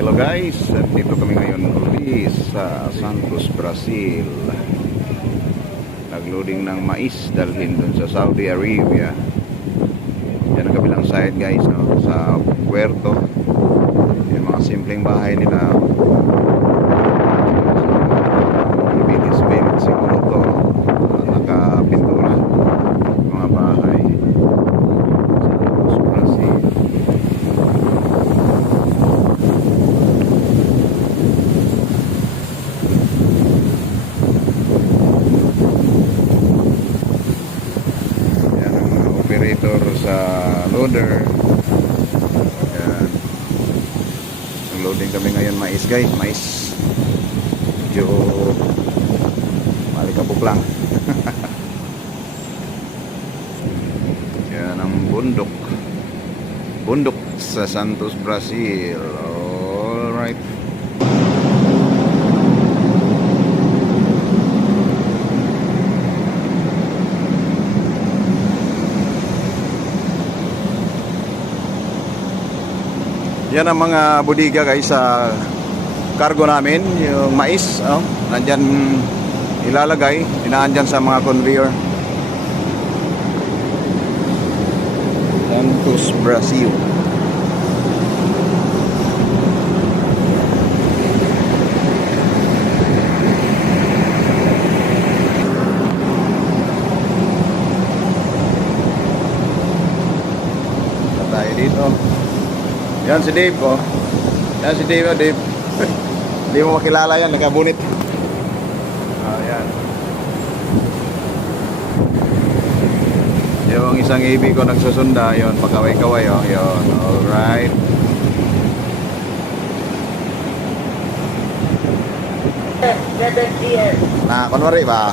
Hello guys, dito kami ngayon ulit sa Santos, Brazil. Nagloading ng mais dalhin dun sa Saudi Arabia. Yan ang kabilang side guys, no? sa puerto. Yung mga simpleng bahay nila. Operator sa loader. Yan. Nag-loading kami ngayon mais guys, mais. Medyo malikabok lang. Yan ang bundok. Bundok sa Santos, Brazil. Alright. Yan ang mga bodega guys sa cargo namin, yung mais, oh, nandyan ilalagay, inaan dyan sa mga conveyor. Santos, Brazil. Tayo dito. Yan si Dave oh. Yan si Dave oh, Dave. Hindi mo makilala yan, nakabunit. Ah, yan. Yung isang ibig ko nagsusunda, yon pagkaway-kaway oh, yon. Alright. Seven years. Na, kunwari ba?